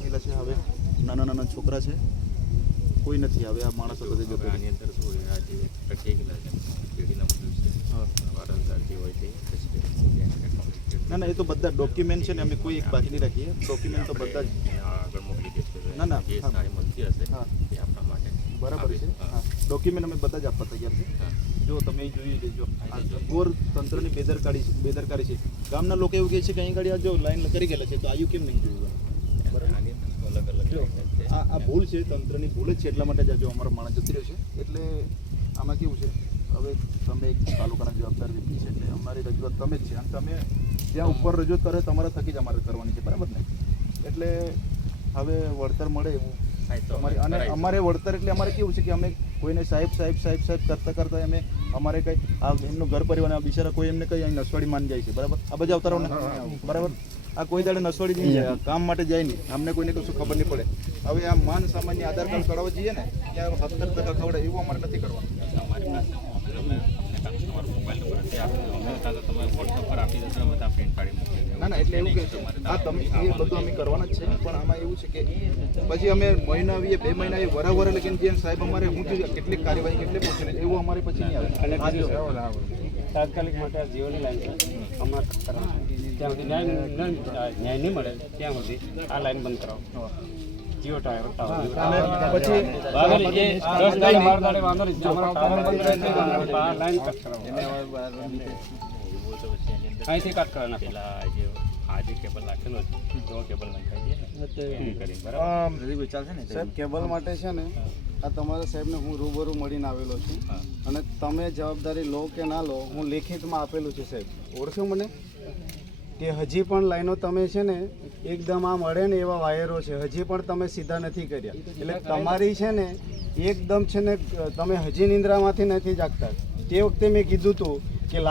થયેલા છે. હવે નાના નાના છોકરા છે, કોઈ નથી. હવે આ માણસ બધે જતો આની અંદર શું હોય, આ જે અટકી ગયેલા છે પેઢીના મજૂર છે, વારસદાર જે હોય તે ના ના, એ તો બધા ડોક્યુમેન્ટ છે ને, અમે કોઈ એક બાકી નહીં રાખીએ. ડોક્યુમેન્ટ તો બધા જ આગળ મોકલી દઈશું. ના ના, જે હા. સારી મળતી હશે હા. એ આપણા માટે બરાબર છે. હા, ડોક્યુમેન્ટ અમે બધા જ આપવા તૈયાર છે. જો તમે જોઈ લેજો, આ ઘોર તંત્રની બેદરકારી છે. ગામના લોકો એવું કહે છે કે અહીં ગાડી જો લાઈન કરી ગયેલા છે, તો આયુ કેમ નહીં જોયું? આની અંદર અલગ અલગ જો આ ભૂલ છે, તંત્રની ભૂલ જ છે. એટલા માટે જ જો અમારો માણસ જતી રહ્યો છે. એટલે આમાં કેવું છે, હવે તમે એક તાલુકાના જવાબદાર વ્યક્તિ છે, એટલે અમારી રજૂઆત તમે જ છે. અને તમે જ્યાં ઉપર રજૂઆત કરે તમારા થકી જ અમારે કરવાની છે, બરાબર ને? એટલે હવે વળતર મળે એવું તમારી. અને અમારે વળતર એટલે અમારે કેવું છે કે અમે કોઈને સાહેબ સાહેબ સાહેબ સાહેબ કરતાં અમે અમારે કંઈ આ એમનું ઘર પરિવાર બિચારા કોઈ એમને કંઈ અહીં નસવાડી માન જાય છે, બરાબર? આ બધા અવતારો ને, બરાબર? આ કોઈ દાડે નસવાડી નહીં જાય, કામ માટે જાય નહીં. અમને કોઈને કશું ખબર નહીં પડે. હવે આ માન સામાન્ય આધાર કાર્ડ કઢાવવા જઈએ ને, ત્યાં 70% ખવડે એવું અમારે નથી કરવાનું. અમારી પાસે તમારો મોબાઈલ નંબર હશે, તમે વોટ્સઅપ પર આપી દેશો, અમે ત્યાં પ્રિન્ટ પાડી મોકલી દઈએ. ના ના, એટલે એવું કે આ તમે એ બધું અમે કરવાના જ છે. પણ આમાં એવું છે કે પછી અમે મહિના આવીએ, 2 મહિના આવીએ, વરાવર લગીને જે સાહેબ અમારે હું કેટલીક કાર્યવાહી કેટલી પહોંચે એવું અમારે પછી નહીં આવે. તાત્કાલિક માટે આ જીઓની લાઈન છે, અમારે કરાવવાનું. ત્યાં સુધી ન્યાય નહીં મળે ત્યાં સુધી આ લાઈન બંધ કરાવો. જીઓ ટાવર પછી અહીંથી કાટ કરવા નાખો. પેલા જે આ જે કેબલ નાખેલો છે તો કેબલ નાખાઈ દઈએ બરાબર. સાહેબ કેબલ માટે છે ને, આ તમારા સાહેબને હું રૂબરૂ મળીને આવેલો છું. અને તમે જવાબદારી લો કે ના લો, હું લેખિતમાં આપેલું છે સાહેબ. ઓળખ્યો મને કે હજી પણ લાઈનો તમે છે ને એકદમ આ મળે ને એવા વાયરો છે, હજી પણ તમે સીધા નથી કર્યા. એટલે તમારી છે ને એકદમ છે ને, તમે હજી નિંદ્રામાંથી નથી જાગતા. તે વખતે મેં કીધું હતું